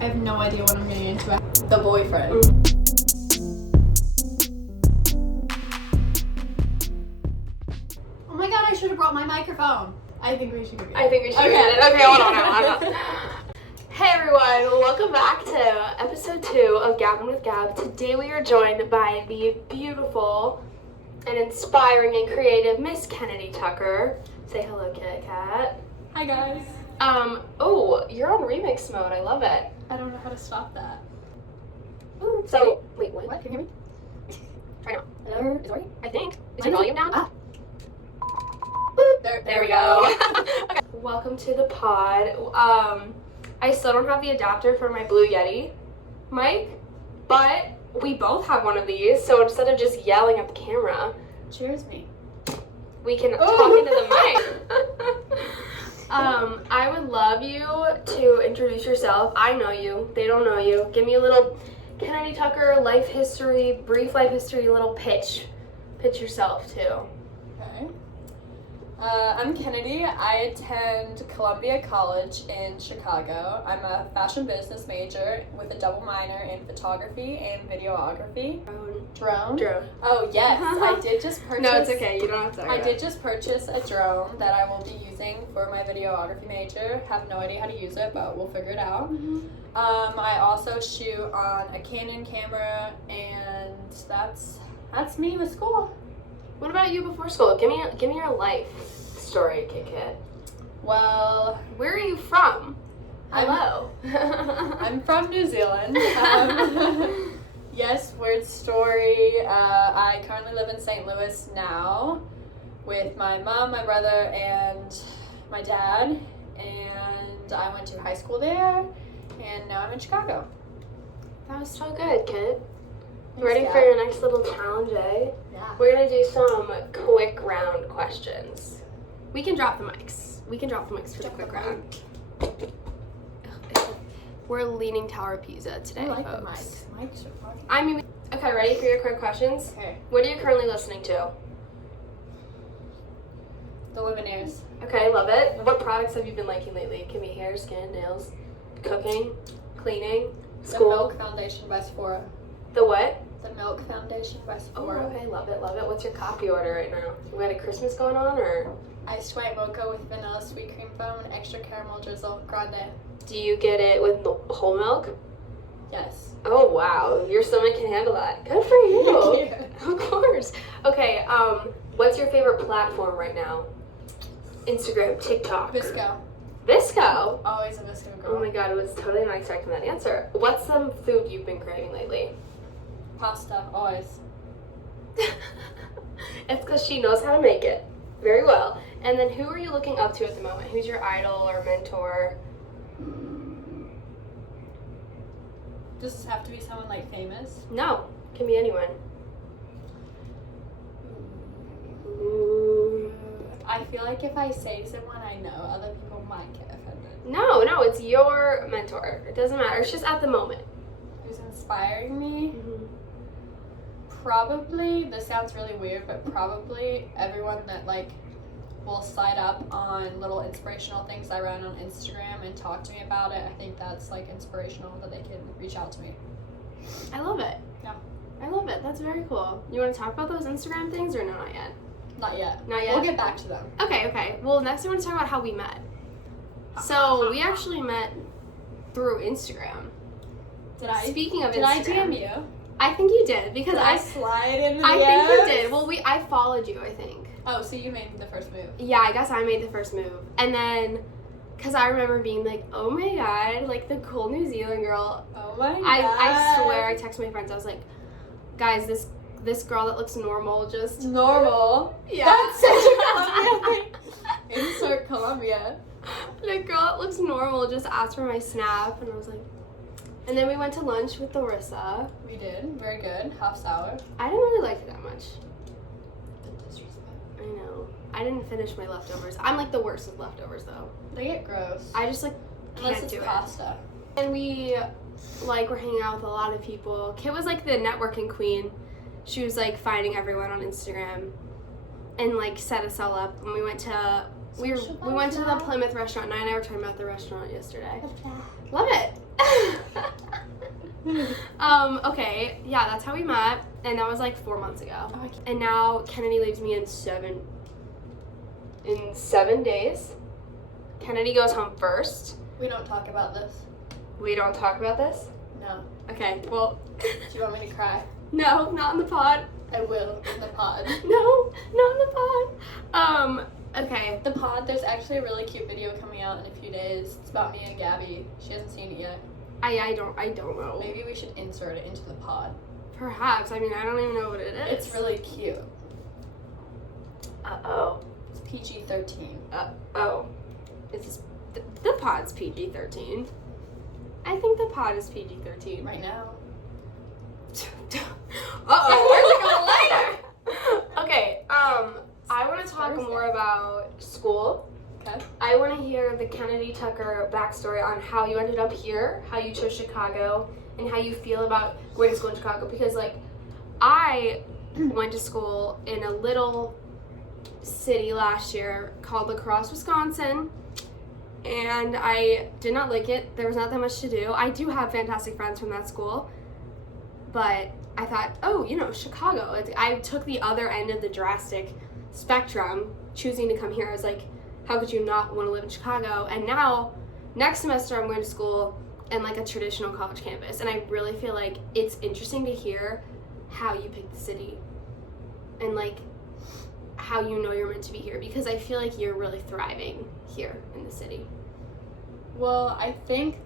I have no idea what I'm getting into. The boyfriend. Oh my god, I should have brought my microphone. I think we should get it. Okay, hold on. Hey everyone, welcome back to episode 2 of Gabbin with Gab. Today we are joined by the beautiful and inspiring and creative Miss Kennedy Tucker. Say hello, Kit Kat. Hi guys. Oh, you're on remix mode. I love it. I don't know how to stop that. Ooh, so, wait, what? What? Can you hear me? Try now. Hello? Is it working? I think. Is Mine your is- volume down? Ah. There we go. Okay. Welcome to the pod. I still don't have the adapter for my Blue Yeti mic, but we both have one of these, so instead of just yelling at the camera, Cheers me. we can talk into the mic. I would love you to introduce yourself. I know you. They don't know you. Give me a little Kennedy Tucker life history, brief life history, little pitch. Pitch yourself, too. Okay. I'm Kennedy. I attend Columbia College in Chicago. I'm a fashion business major with a double minor in photography and videography. Drone? Oh, yes. I did just purchase... No, it's okay. You don't have to. I did just purchase a drone that I will be using for my videography major. Have no idea how to use it, but we'll figure it out. Mm-hmm. I also shoot on a Canon camera, and that's me with school. What about you before school? Give me your life story, Kit. Well, Where are you from? Hello. I'm from New Zealand. Yes, weird story. I currently live in St. Louis now with my mom, my brother, and my dad. And I went to high school there, and now I'm in Chicago. That was so good, Kit. Thanks, Ready Dad. for your next little challenge, eh? Yeah. We're gonna do some quick round questions. We can drop the mics. We can drop the mics for the Drop quick the round. We're leaning Tower Pizza today, I like folks. the mics. Mics are fun. I mean, okay, ready for your quick questions? Okay. What are you currently listening to? The Lumineers. Okay, love it. What products have you been liking lately? It can be hair, skin, nails, cooking, cleaning, The school. Milk Foundation by Sephora. The what? The Milk Foundation by Oh, Sephora. okay, love it, love it. What's your coffee order right now? We got a Christmas going on, or Iced white mocha with vanilla sweet cream foam and extra caramel drizzle. Grande. do you get it with whole milk? Yes. Oh wow, your stomach can handle that. Good for you. Thank Of course. Okay, what's your favorite platform right now? Instagram, TikTok. Visco. Visco? Always a Visco girl. Oh my god, I was totally not expecting that answer. What's some food you've been craving lately? Pasta. Always. It's because she knows how to make it very well. And then who are you looking up to at the moment? Who's your idol or mentor? Does this have to be someone like famous? No, can be anyone. Ooh. I feel like if I say someone I know, other people might get offended. No, it's your mentor. It doesn't matter. It's just at the moment. Who's inspiring me? Probably, this sounds really weird, but probably everyone that like will slide up on little inspirational things I run on Instagram and talk to me about it. I think that's like inspirational that they can reach out to me. I love it. Yeah. I love it. That's very cool. You want to talk about those Instagram things or no, not yet? Not yet. Not yet? We'll get back to them. Okay. Well, next I want to talk about how we met. So, we actually met through Instagram. Speaking of Did Instagram. I DM you? I think you did because Did I slide into the I think you DMs? did. Well, I followed you, I think. Oh, so you made the first move. Yeah, I guess I made the first move. And then, because I remember being like, oh my god, like the cool New Zealand girl. Oh my god. I swear, I texted my friends, I was like, guys, this girl that looks normal just... Normal. Yeah. That's such a Columbia thing. Insert Columbia. The girl that looks normal just asked for my snap, and I was like... And then we went to lunch with Larissa. We did. Very good. Half sour. I didn't really like it that much. The disrespect. I know. I didn't finish my leftovers. I'm like the worst with leftovers, though. They get gross. I just like Unless can't it's do it. pasta. And we like were hanging out with a lot of people. Kit was like the networking queen. She was like finding everyone on Instagram and like set us all up. And we went to we went to the Plymouth restaurant. Nye and I were talking about the restaurant yesterday. Love it. Okay, yeah, that's how we met, and that was like 4 months ago. Oh, and now Kennedy leaves me in 7 days. Kennedy goes home first. We don't talk about this. We don't talk about this? No. Okay, well. Do you want me to cry? No, not in the pod. I will in the pod. No, not in the pod. Okay. The pod, there's actually a really cute video coming out in a few days. It's about me and Gabby. She hasn't seen it yet. I don't know. Maybe we should insert it into the pod. Perhaps. I mean, I don't even know what it is. It's really cute. Uh-oh. It's PG-13. Uh-oh. The pod's PG-13. I think the pod is PG-13. Right now. Uh-oh, where's it going later? Okay, I want to talk more about school. Okay. I want to hear the Kennedy Tucker backstory on how you ended up here, how you chose Chicago, and how you feel about going to school in Chicago. Because, like, I went to school in a little city last year called La Crosse, Wisconsin, and I did not like it. There was not that much to do. I do have fantastic friends from that school, but I thought, oh, Chicago. I took the other end of the drastic spectrum, choosing to come here. I was like, how could you not want to live in Chicago? And now, next semester, I'm going to school in like a traditional college campus, and I really feel like it's interesting to hear how you pick the city and like how you're meant to be here, because I feel like you're really thriving here in the city. Well, I think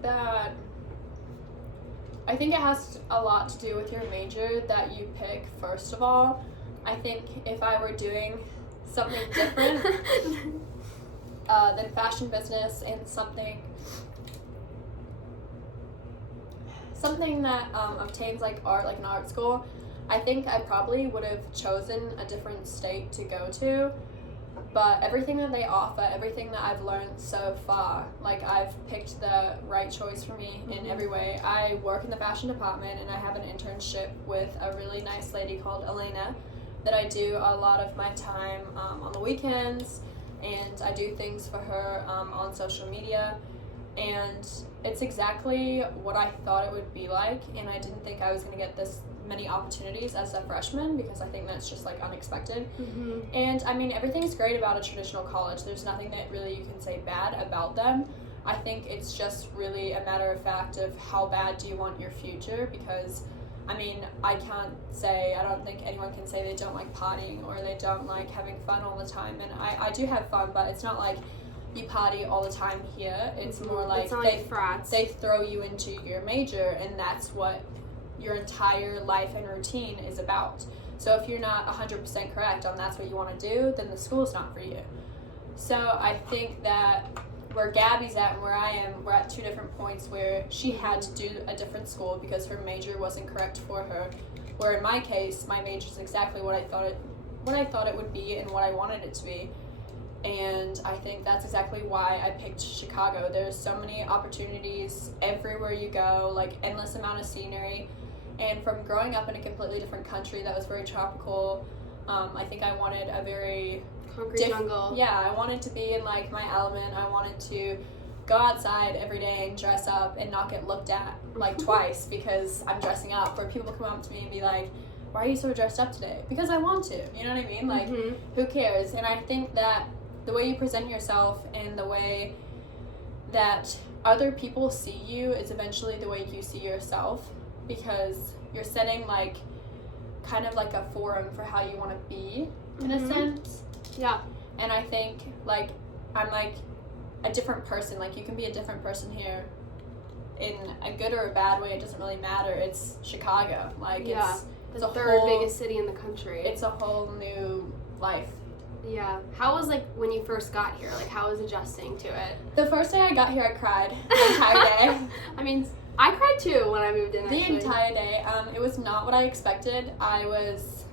it has a lot to do with your major that you pick, first of all. I think if I were doing something different than fashion business and something that obtains like art, like an art school, I think I probably would have chosen a different state to go to. But everything that they offer, everything that I've learned so far, like I've picked the right choice for me in every way. I work in the fashion department, and I have an internship with a really nice lady called Elena that I do a lot of my time on the weekends, and I do things for her on social media. And it's exactly what I thought it would be like, and I didn't think I was going to get this many opportunities as a freshman, because I think that's just like unexpected. Mm-hmm. And I mean, everything's great about a traditional college. There's nothing that really you can say bad about them. I think it's just really a matter of fact of how bad do you want your future, because I mean, I don't think anyone can say they don't like partying or they don't like having fun all the time. And I do have fun, but it's not like you party all the time here. It's more like they throw you into your major, and that's what your entire life and routine is about. So if you're not 100% correct on that's what you want to do, then the school's not for you. So I think that where Gabby's at and where I am, we're at two different points where she had to do a different school because her major wasn't correct for her. Where in my case, my major is exactly what I thought it would be and what I wanted it to be. And I think that's exactly why I picked Chicago. There's so many opportunities everywhere you go, like endless amount of scenery. And from growing up in a completely different country that was very tropical, I think I wanted a very concrete jungle. Yeah, I wanted to be in like my element. I wanted to go outside every day and dress up and not get looked at like twice because I'm dressing up. Or people come up to me and be like, "Why are you so dressed up today?" Because I want to. You know what I mean? Like, who cares? And I think that the way you present yourself and the way that other people see you is eventually the way you see yourself, because you're setting like kind of like a forum for how you want to be in a sense. Yeah. And I think like I'm like a different person. Like you can be a different person here in a good or a bad way. It doesn't really matter. It's Chicago. Like it's the third biggest city in the country. It's a whole new life. Yeah. How was like when you first got here? Like how was adjusting to it? The first day I got here, I cried the entire day. I mean, I cried too when I moved in. The entire day. It was not what I expected. I was.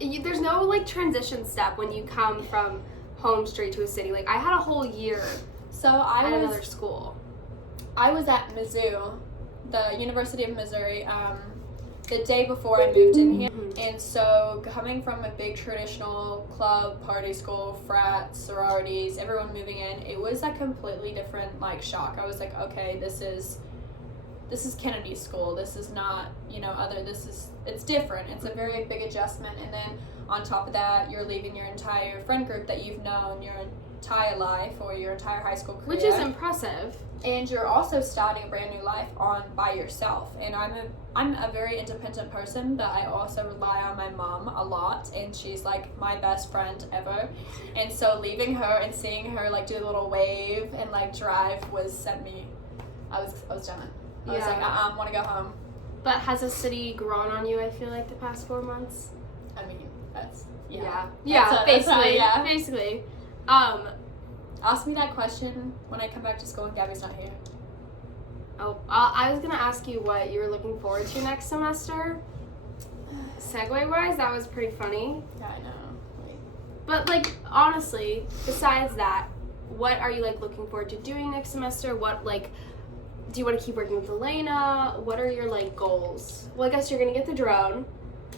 There's no like transition step when you come from home straight to a city. Like I had a whole year. So I was another school. I was at Mizzou, the University of Missouri, the day before I moved in here. And so coming from a big traditional club, party school, frat, sororities, everyone moving in, it was a completely different like shock. I was like, okay, this is this is Kennedy school. This is not, it's different. It's a very big adjustment. And then on top of that, you're leaving your entire friend group that you've known your entire life or your entire high school career. Which is impressive. And you're also starting a brand new life by yourself. And I'm a very independent person, but I also rely on my mom a lot, and she's like my best friend ever. And so leaving her and seeing her like do a little wave and like drive I was done. I was like, I want to go home. But has the city grown on you, I feel like, the past 4 months? I mean, that's basically. Ask me that question when I come back to school and Gabby's not here. Oh, I was gonna ask you what you were looking forward to next semester. Segue-wise, that was pretty funny. Yeah, I know. Wait. But, like, honestly, besides that, what are you, like, looking forward to doing next semester? What, like, do you want to keep working with Elena? What are your, like, goals? Well, I guess you're gonna get the drone.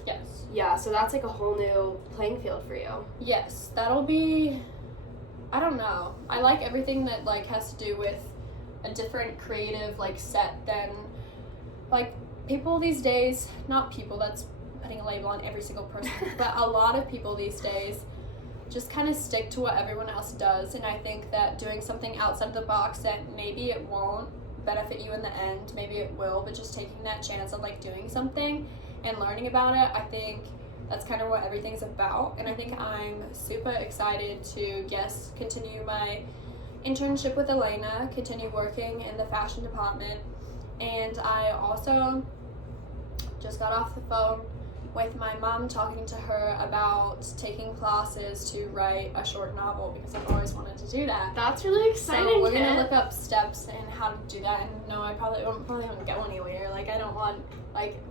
Yes. Yeah, so that's, like, a whole new playing field for you. Yes, that'll be... I don't know. I like everything that, like, has to do with a different creative, like, set than, like, people these days, not people, that's putting a label on every single person, but a lot of people these days just kind of stick to what everyone else does, and I think that doing something outside of the box that maybe it won't benefit you in the end, maybe it will, but just taking that chance of, like, doing something and learning about it, I think that's kind of what everything's about. And I think I'm super excited to, continue my internship with Elena, continue working in the fashion department. And I also just got off the phone with my mom, talking to her about taking classes to write a short novel, because I've always wanted to do that. That's really exciting. So we're gonna look up steps and how to do that. And no, I probably won't go anywhere. Like, I don't want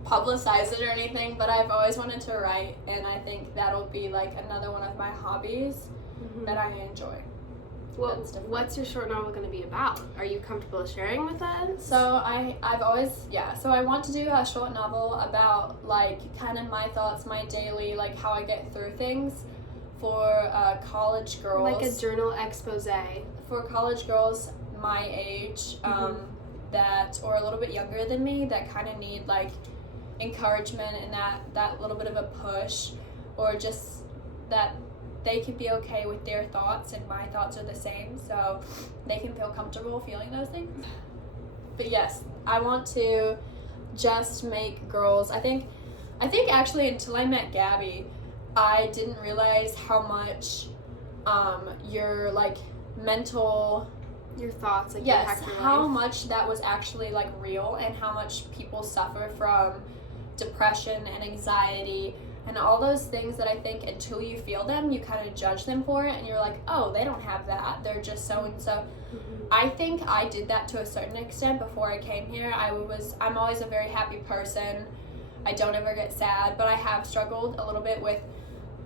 publicize it or anything, but I've always wanted to write, and I think that'll be like another one of my hobbies that I enjoy. Well, what's your short novel going to be about? Are you comfortable sharing with us? So I want to do a short novel about, like, kind of my thoughts, my daily, like, how I get through things for college girls. Like a journal expose. For college girls my age, that, or a little bit younger than me, that kind of need, like, encouragement and that little bit of a push, or just that they can be okay with their thoughts and my thoughts are the same, so they can feel comfortable feeling those things. But yes, I want to just make girls, I think actually until I met Gabby, I didn't realize how much your, like, mental, your thoughts, like, yes, impact your life. how much that was actually, like, real, and how much people suffer from depression and anxiety and all those things that I think until you feel them, you kind of judge them for it, and you're like, oh, they don't have that, they're just so and so. I think I did that to a certain extent before I came here. I'm always a very happy person. I don't ever get sad, but I have struggled a little bit with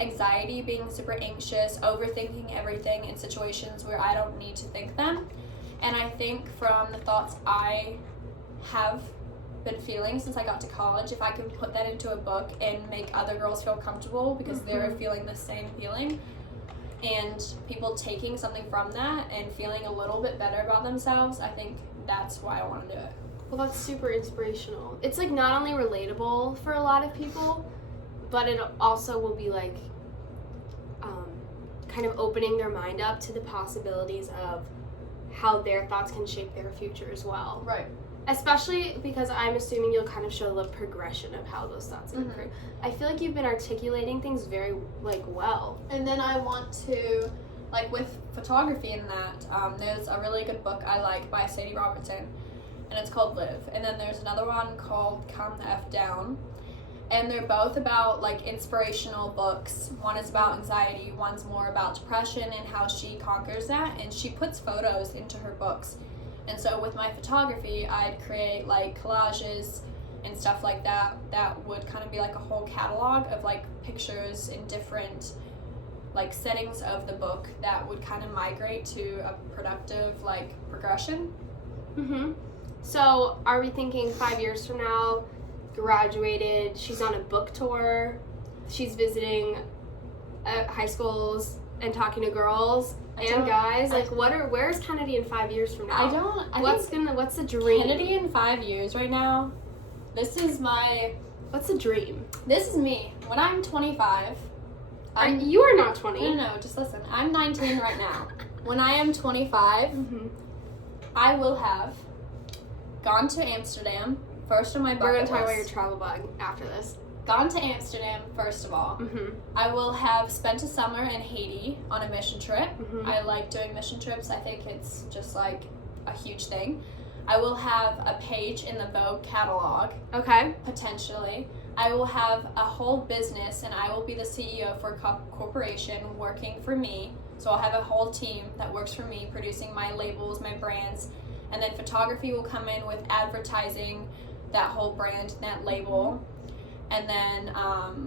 anxiety, being super anxious, overthinking everything in situations where I don't need to think them. And I think from the thoughts I have been feeling since I got to college, if I can put that into a book and make other girls feel comfortable because they're feeling the same feeling, and people taking something from that and feeling a little bit better about themselves, I think that's why I want to do it. Well, that's super inspirational. It's, like, not only relatable for a lot of people, but it also will be, like, kind of opening their mind up to the possibilities of how their thoughts can shape their future as well. Right. Especially because I'm assuming you'll kind of show the progression of how those thoughts occur. I feel like you've been articulating things very, like, well. And then I want to, like, with photography in that, there's a really good book I like by Sadie Robertson, and it's called Live. And then there's another one called Calm the F Down. And they're both about, like, inspirational books. One is about anxiety, one's more about depression and how she conquers that, and she puts photos into her books. And so with my photography, I'd create, like, collages and stuff like that would kind of be like a whole catalog of, like, pictures in different, like, settings of the book that would kind of migrate to a productive, like, progression. So are we thinking 5 years from now, graduated, she's on a book tour, she's visiting high schools and talking to girls, And guys, like, where's Kennedy in 5 years from now? What's the dream? Kennedy in 5 years right now. What's the dream? This is me. When I'm 25. You are not 20. No, just listen. I'm 19 right now. When I am 25, I will have gone to Amsterdam, first on my bucket We're going list. to talk about your travel bug after this. Gone to Amsterdam, first of all. I will have spent a summer in Haiti on a mission trip. I like doing mission trips. I think it's just like a huge thing. I will have a page in the Vogue catalog. Okay. Potentially. I will have a whole business, and I will be the CEO for a corporation working for me. So I'll have a whole team that works for me, producing my labels, my brands, and then photography will come in with advertising that whole brand, that label. And then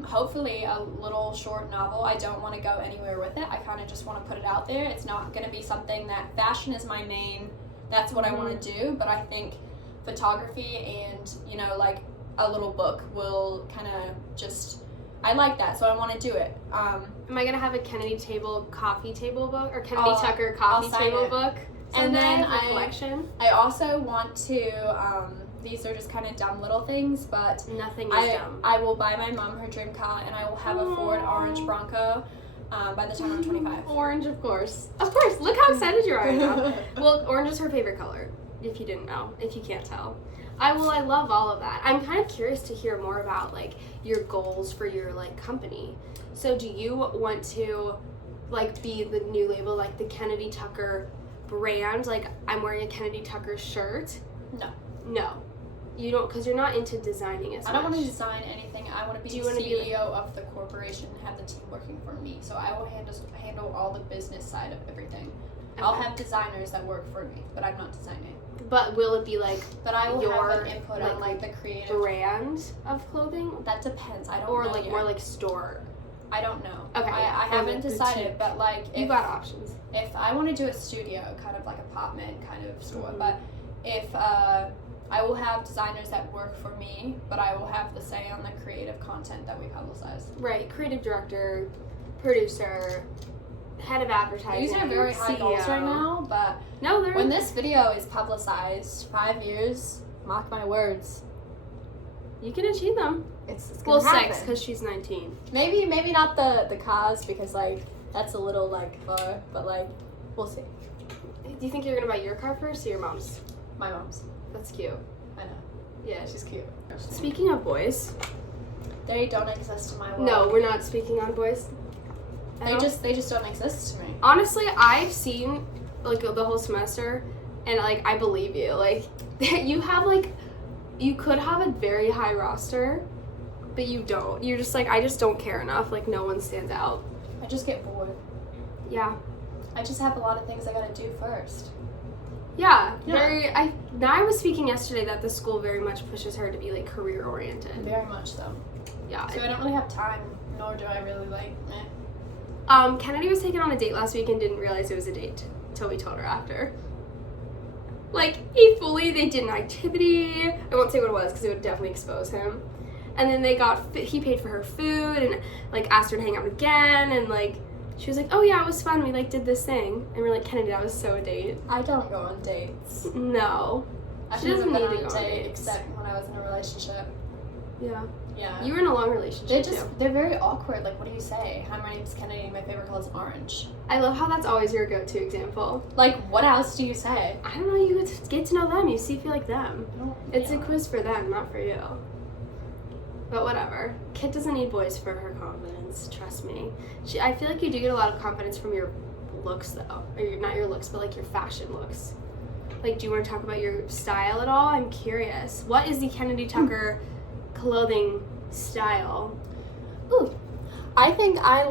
hopefully a little short novel. I don't want to go anywhere with it. I kind of just want to put it out there. It's not going to be something that fashion is my main, that's what I want to do. But I think photography and, you know, like a little book will kind of just, I like that. So I want to do it. Am I going to have a Kennedy coffee table book or Kennedy Tucker coffee table book? And then collection? I also want to, these are just kind of dumb little things, but nothing is dumb. I will buy my mom her dream car, and I will have a Ford Orange Bronco by the time I'm 25. Orange, of course. Of course. Look how excited you are now. Well, orange is her favorite color, if you didn't know, if you can't tell. I love all of that. I'm kind of curious to hear more about, like, your goals for your, like, company. So do you want to, like, be the new label, like the Kennedy Tucker brand? Like, I'm wearing a Kennedy Tucker shirt? No. You don't, because you're not into designing as much. I don't want to design anything. I want to be the CEO of the corporation and have the team working for me. So I will handle all the business side of everything. Okay. I'll have designers that work for me, but I'm not designing. But will it be like But I will have an input on like the creative brand of clothing? That depends. I don't know. Or like more like store. I don't know. Okay. I haven't decided, but like you got options. If I want to do a studio, kind of like a pop-man kind of store, but if I will have designers that work for me, but I will have the say on the creative content that we publicize. Right, creative director, producer, head of advertising. These are very high CEO. goals right now, but when this video is publicized, 5 years, mark my words, you can achieve them. It's gonna happen. 6 because she's 19. Maybe not the cars because like that's a little like far, but like we'll see. Do you think you're gonna buy your car first or your mom's? My mom's. That's cute. I know. Yeah, she's cute. Speaking of boys, they don't exist in my world. No, we're not speaking on boys. They just don't exist to me. Honestly, I've seen like the whole semester, and like I believe you. Like you could have a very high roster, but you don't. You're just like, I just don't care enough. Like no one stands out. I just get bored. Yeah. I just have a lot of things I gotta do first. Yeah. I was speaking yesterday that the school very much pushes her to be like career oriented. Very much so. Yeah. So I don't really have time, nor do I really like meh. Kennedy was taken on a date last week and didn't realize it was a date until we told her after. Like, they did an activity. I won't say what it was because it would definitely expose him. And then he paid for her food and, like, asked her to hang out again. And, like, she was like, oh, yeah, it was fun. We, like, did this thing. And we're like, Kennedy, that was so a date. I don't go on dates. No. She doesn't need to go on dates. Except when I was in a relationship. Yeah. Yeah. You were in a long relationship, They're very awkward. Like, what do you say? Hi, my name's Kennedy. My favorite color is orange. I love how that's always your go-to example. Like, what else do you say? I don't know. You get to know them. You see if you like them. It's a quiz for them, not for you. But whatever. Kit doesn't need boys for her confidence. Trust me. I feel like you do get a lot of confidence from your looks, though. Or not your looks, but, like, your fashion looks. Like, do you want to talk about your style at all? I'm curious. What is the Kennedy Tucker clothing style? Ooh, I think I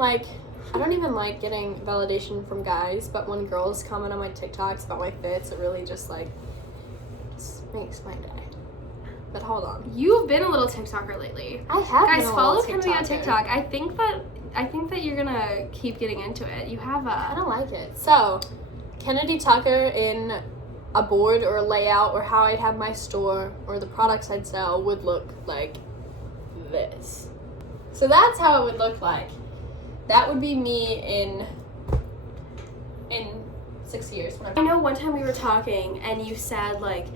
don't even like getting validation from guys, but when girls comment on my TikToks about my fits, it really just makes my day. But hold on. You've been a little TikToker lately. I have. Guys, follow Kennedy on TikTok. I think that you're gonna keep getting into it. You have I don't like it. So, Kennedy Tucker in a board or a layout or how I'd have my store or the products I'd sell would look like this. So that's how it would look like. That would be me in 6 years. I know one time we were talking and you said, like,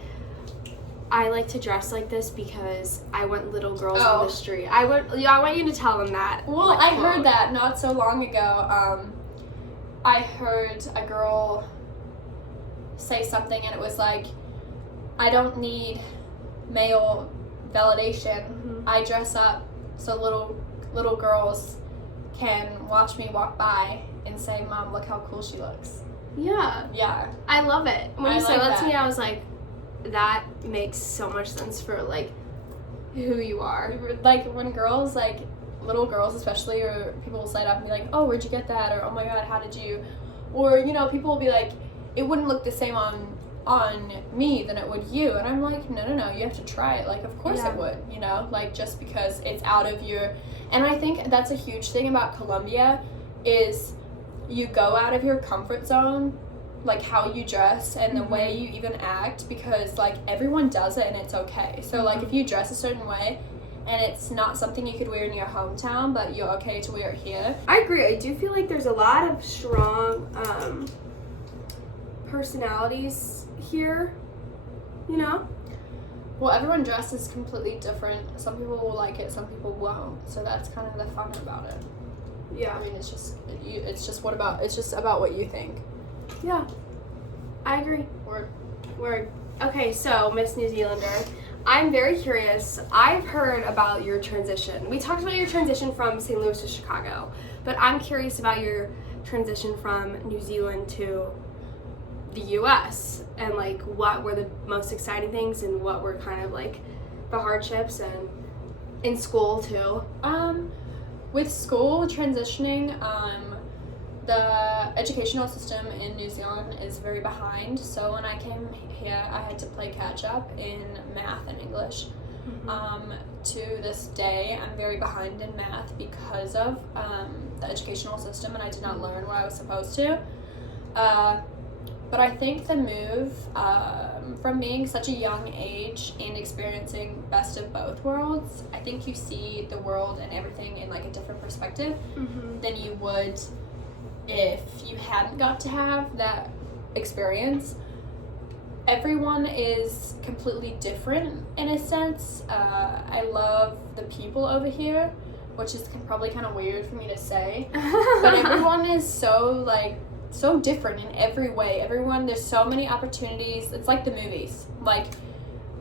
I like to dress like this because I want little girls on the street. I want you to tell them that. Well, like, I heard that not so long ago. I heard a girl say something, and it was like, I don't need male validation. Mm-hmm. I dress up so little girls can watch me walk by and say, Mom, look how cool she looks. Yeah. Yeah. I love it. When you said like that to me, that. I was like, that makes so much sense for, like, who you are. Like, when girls, like, little girls especially, or people will sit up and be like, oh, where'd you get that? Or, oh my God, how did you? Or, you know, people will be like, it wouldn't look the same on me than it would you. And I'm like, no, you have to try it. Like, of course it would, you know? Like, just because it's out of your... And I think that's a huge thing about Colombia is you go out of your comfort zone, like how you dress and the way you even act, because like everyone does it and it's okay. So like if you dress a certain way and it's not something you could wear in your hometown but you're okay to wear it here. I agree. I do feel like there's a lot of strong personalities here, you know? Well, everyone dresses completely different. Some people will like it, some people won't. So that's kind of the fun about it. Yeah. I mean, it's just about what you think. Yeah, I agree. Word. Okay, so Miss New Zealander, I'm very curious. I've heard about your transition. We talked about your transition from St. Louis to Chicago, but I'm curious about your transition from New Zealand to the U.S. and like what were the most exciting things and what were kind of like the hardships, and in school too. With school transitioning, the educational system in New Zealand is very behind. So when I came here, I had to play catch up in math and English. To this day, I'm very behind in math because of the educational system, and I did not learn what I was supposed to. But I think the move from being such a young age and experiencing best of both worlds, I think you see the world and everything in like a different perspective than you would if you hadn't got to have that experience. Everyone is completely different in a sense. I love the people over here, which is probably kind of weird for me to say, but everyone is so different in every way. There's so many opportunities. It's like the movies. Like,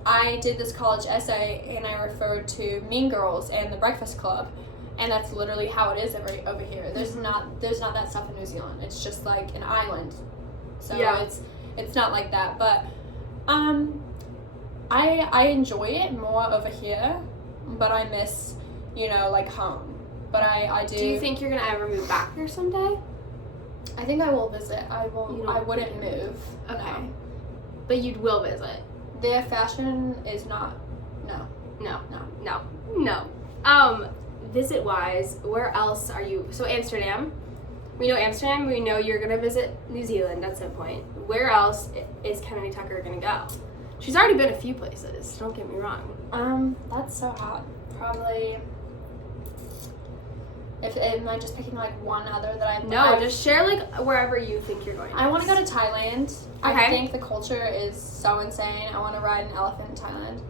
I did this college essay and I referred to Mean Girls and The Breakfast Club, and that's literally how it is over here. There's not that stuff in New Zealand. It's just like an island, so it's not like that. But I enjoy it more over here, but I miss like home. But I do. Do you think you're gonna ever move back here someday? I think I will visit. I wouldn't move. Okay. No. But you will visit. Their fashion is not. No. Visit wise, where else are you? So Amsterdam. We know Amsterdam. We know you're gonna visit New Zealand at some point. Where else is Kennedy Tucker gonna go? She's already been a few places. Don't get me wrong. That's so hot. Probably. Am I just picking like one other that I've... No, just share like wherever you think you're going. I want to go to Thailand. Okay. I think the culture is so insane. I want to ride an elephant in Thailand.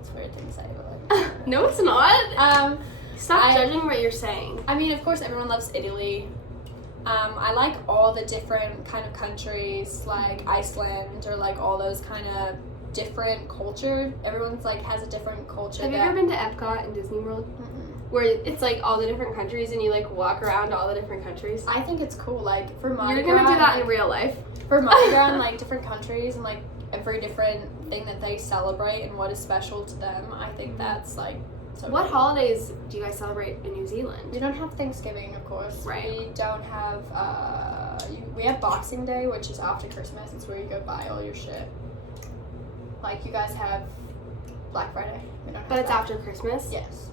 It's a weird thing to say, but like... No, it's not. Stop judging what you're saying. I mean, of course, everyone loves Italy. I like all the different kind of countries, like Iceland, or like all those kind of different culture. Everyone's like has a different culture. Have you ever been to Epcot in Disney World? Where it's like all the different countries and you like walk around all the different countries? I think it's cool. Like for Mardi Gras. You're gonna do that like, in real life. For Mardi Gras and like different countries and like every different thing that they celebrate and what is special to them, I think that's like so What cool. holidays do you guys celebrate in New Zealand? We don't have Thanksgiving, of course. Right. We don't have, we have Boxing Day, which is after Christmas. It's where you go buy all your shit. Like, you guys have Black Friday. We don't have But it's that. after Christmas? Yes.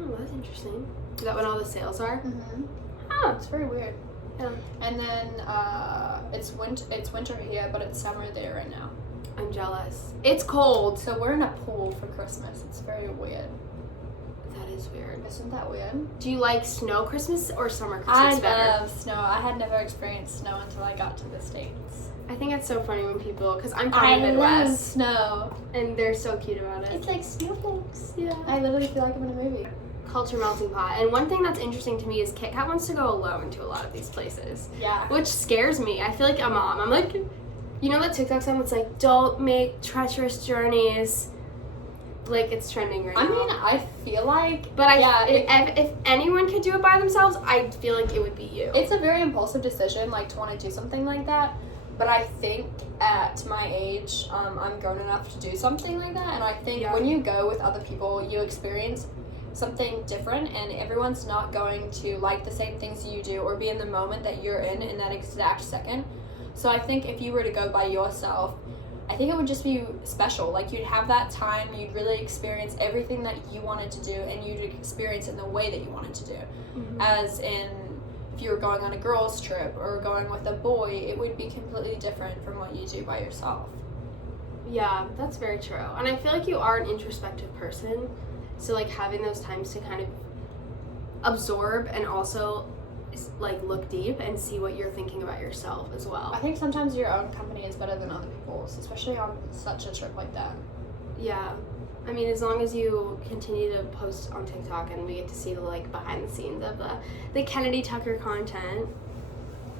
Oh, that's interesting. Is that when all the sales are? Mm-hmm. Oh. It's very weird. Yeah. And then, it's winter here, but it's summer there right now. I'm jealous. It's cold. So we're in a pool for Christmas. It's very weird. That is weird. Isn't that weird? Do you like snow Christmas or summer Christmas better? I love snow. I had never experienced snow until I got to the States. I think it's so funny when people, because I'm from I the love Midwest, snow. and they're so cute about it. It's like snowflakes. Yeah. I literally feel like I'm in a movie. Culture melting pot. And one thing that's interesting to me is Kit Kat wants to go alone to a lot of these places. Yeah. Which scares me. I feel like a mom. I'm like, you know that TikTok song that's like, don't make treacherous journeys. Like, it's trending right now. I mean, I feel like... But if anyone could do it by themselves, I feel like it would be you. It's a very impulsive decision, like, to want to do something like that. But I think at my age, I'm grown enough to do something like that. And I think when you go with other people, you experience something different, and everyone's not going to like the same things you do or be in the moment that you're in that exact second. So I think if you were to go by yourself, I think it would just be special. Like, you'd have that time, you'd really experience everything that you wanted to do, and you'd experience it in the way that you wanted to do. Mm-hmm. As in, if you were going on a girls' trip or going with a boy, it would be completely different from what you do by yourself. Yeah, that's very true. And I feel like you are an introspective person. So, like, having those times to kind of absorb and also, like, look deep and see what you're thinking about yourself as well. I think sometimes your own company is better than other people's, especially on such a trip like that. Yeah. I mean, as long as you continue to post on TikTok and we get to see the, like, behind the scenes of the Kennedy Tucker content.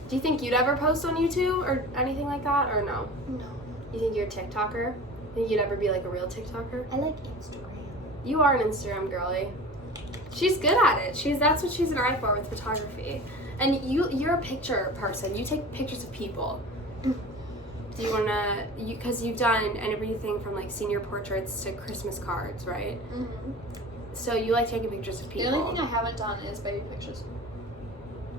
Do you think you'd ever post on YouTube or anything like that, or no? No. You think you're a TikToker? Think you'd ever be, like, a real TikToker? I like Instagram. You are an Instagram girly. She's good at it. That's what she's an eye for with photography. And you're a picture person. You take pictures of people. Do you wanna? Because you've done everything from like senior portraits to Christmas cards, right? Mm-hmm. So you like taking pictures of people. The only thing I haven't done is baby pictures.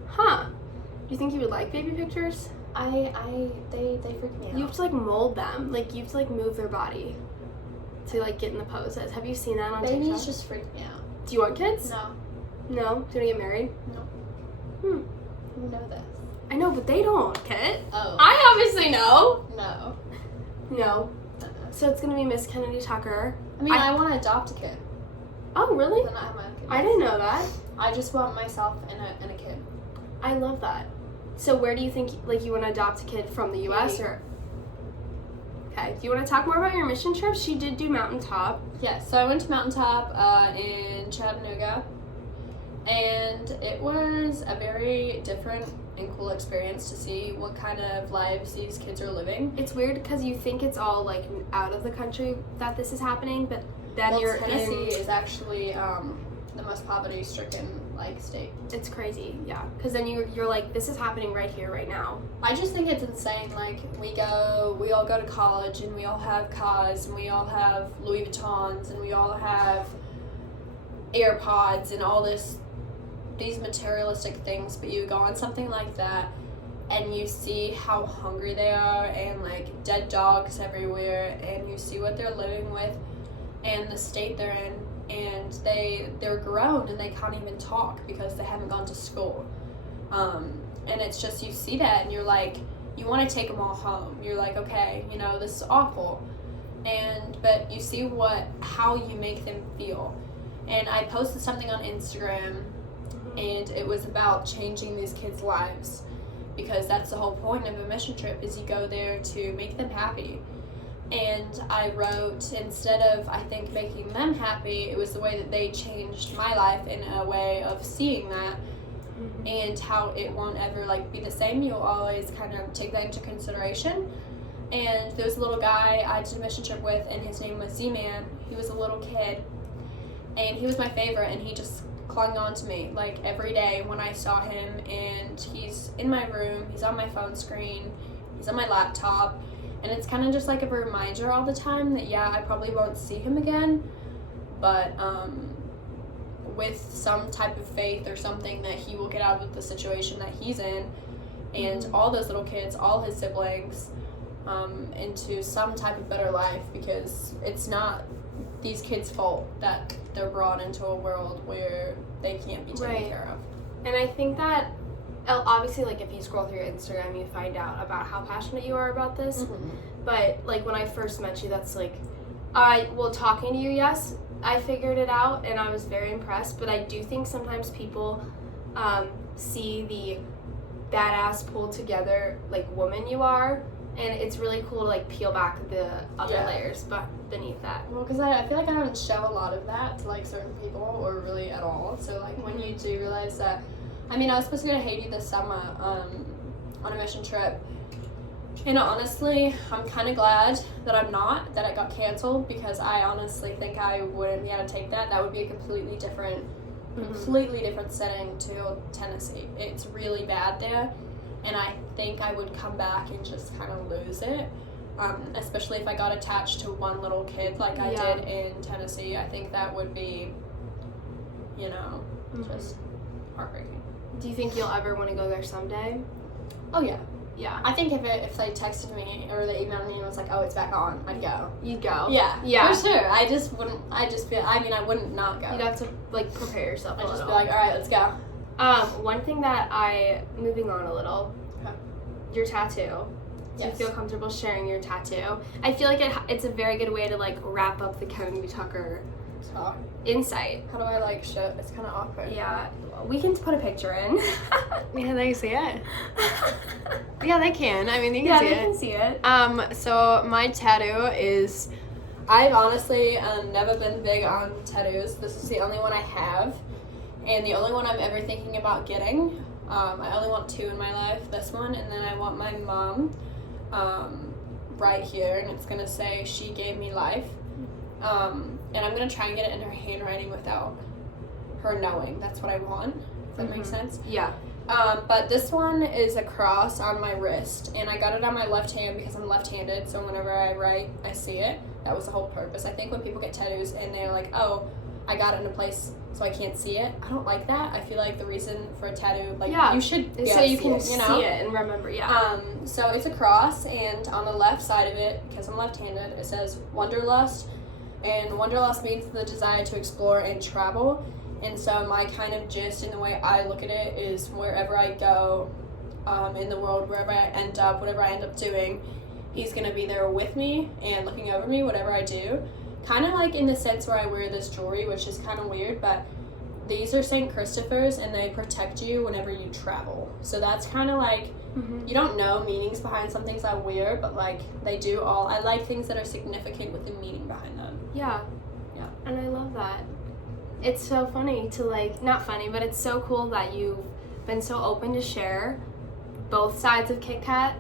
Huh? Do you think you would like baby pictures? They freak me out. You have to like mold them. Like you have to like move their body to like get in the poses. Have you seen that on TikTok? Babies just freak me out. Do you want kids? No. No? Do you want to get married? No. You know this. I know, but they don't, Kit. Oh. I obviously know. No. No. So it's gonna be Miss Kennedy Tucker. I mean, I want to adopt a kid. Oh, really? Then I have my own kid. I didn't know that. I just want myself and a kid. I love that. So where do you think, like, you want to adopt a kid from the U.S. or? Okay. Do you want to talk more about your mission trip? She did do Mountaintop. Yes. So I went to Mountaintop in Chattanooga, and it was a very different and cool experience to see what kind of lives these kids are living. It's weird because you think it's all like out of the country that this is happening, but then you're Tennessee is actually the most poverty-stricken like state. It's crazy, yeah. Because then you're like, this is happening right here, right now. I just think it's insane. Like we all go to college, and we all have cars, and we all have Louis Vuittons, and we all have AirPods, and all these materialistic things. But you go on something like that, and you see how hungry they are, and like dead dogs everywhere, and you see what they're living with, and the state they're in. And they're grown and they can't even talk because they haven't gone to school. And it's just, you see that and you're like, you want to take them all home. You're like, okay, this is awful. But you see how you make them feel. And I posted something on Instagram, and it was about changing these kids' lives, because that's the whole point of a mission trip, is you go there to make them happy. And I wrote, instead of, I think, making them happy, it was the way that they changed my life in a way of seeing that, and how it won't ever like be the same. You'll always kind of take that into consideration. And there was a little guy I did a mission trip with, and his name was Z-Man. He was a little kid, and he was my favorite, and he just clung on to me like every day when I saw him. And he's in my room, he's on my phone screen, he's on my laptop. And it's kind of just like a reminder all the time that, yeah, I probably won't see him again, but with some type of faith or something, that he will get out of the situation that he's in, and all those little kids, all his siblings, into some type of better life, because it's not these kids' fault that they're brought into a world where they can't be taken care of. And I think that obviously, like, if you scroll through your Instagram, you find out about how passionate you are about this. But, like, when I first met you, that's, like, talking to you, yes, I figured it out and I was very impressed, but I do think sometimes people see the badass pulled together like woman you are, and it's really cool to like peel back the other layers beneath that. Well, because I feel like I don't show a lot of that to like certain people or really at all. So like when you do realize that, I mean, I was supposed to go to Haiti this summer on a mission trip. And honestly, I'm kind of glad that that it got canceled, because I honestly think I wouldn't be able to take that. That would be a completely different setting to Tennessee. It's really bad there, and I think I would come back and just kind of lose it, especially if I got attached to one little kid like I did in Tennessee. I think that would be, just heartbreaking. Do you think you'll ever want to go there someday? Oh, yeah. Yeah. I think if they texted me or they emailed me and was like, oh, it's back on, I'd go. You'd go? Yeah. Yeah. For sure. I wouldn't not go. You'd have to, like, prepare yourself a little. I'd just be like, all right, let's go. One thing that moving on a little, your tattoo. Do you feel comfortable sharing your tattoo? I feel like it's a very good way to, like, wrap up the Kennedy Tucker insight. How do I, like, show? It's kind of awkward. Yeah. We can put a picture in. Yeah, they see it. Yeah, they can. I mean, they can see it. Yeah, they can see it. So my tattoo is... I've honestly never been big on tattoos. This is the only one I have, and the only one I'm ever thinking about getting. I only want 2 in my life, this one, and then I want my mom right here, and it's going to say, she gave me life. And I'm going to try and get it in her handwriting without her knowing. That's what I want, if that makes sense. Yeah. But this one is a cross on my wrist, and I got it on my left hand because I'm left-handed, so whenever I write, I see it. That was the whole purpose. I think when people get tattoos and they're like, oh, I got it in a place so I can't see it, I don't like that. I feel like the reason for a tattoo, like, you should be so able you to can see it, and remember, So it's a cross, and on the left side of it, because I'm left-handed, it says Wanderlust, and Wanderlust means the desire to explore and travel. And so my kind of gist and the way I look at it is wherever I go in the world, wherever I end up, whatever I end up doing, he's going to be there with me and looking over me, whatever I do. Kind of like in the sense where I wear this jewelry, which is kind of weird, but these are St. Christopher's, and they protect you whenever you travel. So that's kind of like, you don't know meanings behind some things I wear, but like they do all. I like things that are significant with the meaning behind them. Yeah. And I love that. It's so funny to, like, not funny, but it's so cool that you've been so open to share both sides of Kit Kat.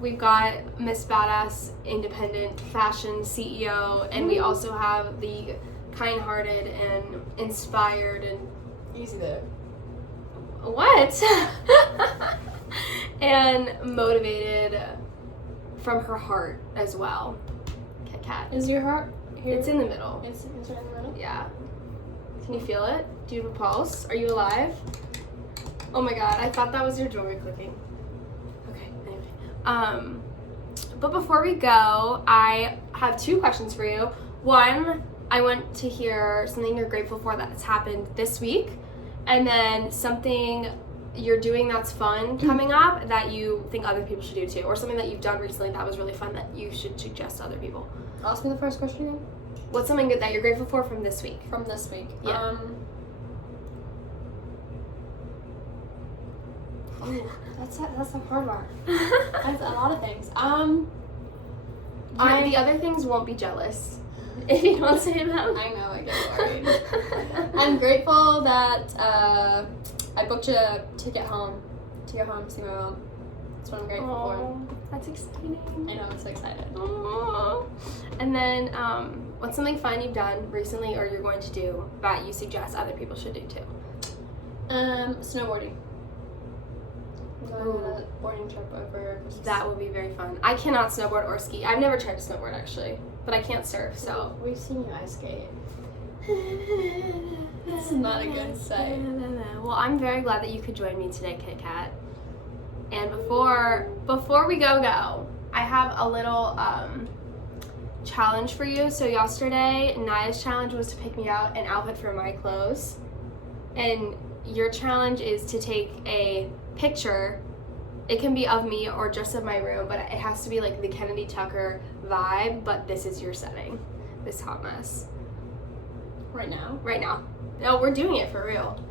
We've got Miss Badass Independent Fashion CEO, and we also have the kind-hearted and inspired and... Easy there. What? And motivated from her heart as well. Kit Kat. Is your heart here? It's in the middle. It's right in the middle? Yeah. Can you feel it? Do you have a pulse? Are you alive? Oh my god, I thought that was your jewelry clicking. Okay, anyway. But before we go, I have 2 questions for you. One, I want to hear something you're grateful for that's happened this week, and then something you're doing that's fun coming up that you think other people should do too, or something that you've done recently that was really fun that you should suggest to other people. Ask me the first question again. What's something good that you're grateful for from this week? From this week? Yeah. That's a hard one. That's a lot of things. The other things won't be jealous if you don't say them. I know, I get worried. I'm grateful that I booked a ticket home to go home to see my mom. That's what I'm grateful for. That's exciting. I know, I'm so excited. Aww. And then, what's something fun you've done recently or you're going to do that you suggest other people should do too? Snowboarding. I'm going on a boarding trip over Christmas. That would be very fun. I cannot snowboard or ski. I've never tried to snowboard actually, but I can't surf, so. We've seen you ice skate. This is not a good sight. Well, I'm very glad that you could join me today, Kit Kat. And before we go, I have a little challenge for you. So yesterday, Naya's challenge was to pick me out an outfit for my clothes. And your challenge is to take a picture. It can be of me or just of my room, but it has to be like the Kennedy Tucker vibe, but this is your setting. This hot mess. Right now? Right now. No, we're doing it for real.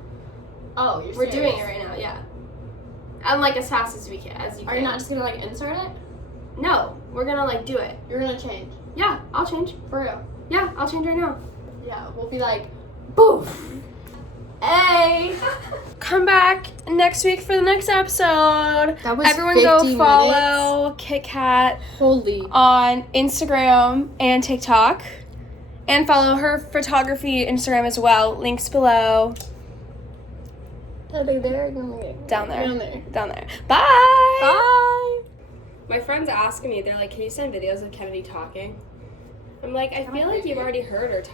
Oh, you're We're serious? doing it right now, yeah. And like as fast as we can, as you can. Are you not just gonna like insert it? No, we're gonna like do it. You're gonna change. Yeah, I'll change. For real. Yeah, I'll change right now. Yeah, we'll be like, boof. Hey. Come back next week for the next episode. That was Everyone 50 go minutes. follow Kit Kat Holy. on Instagram and TikTok. And follow her photography Instagram as well. Links below. There, Down there. Down there. Down there. Bye. Bye. My friends asking me, they're like, can you send videos of Kennedy talking? I'm like, I feel like you've already heard her talk.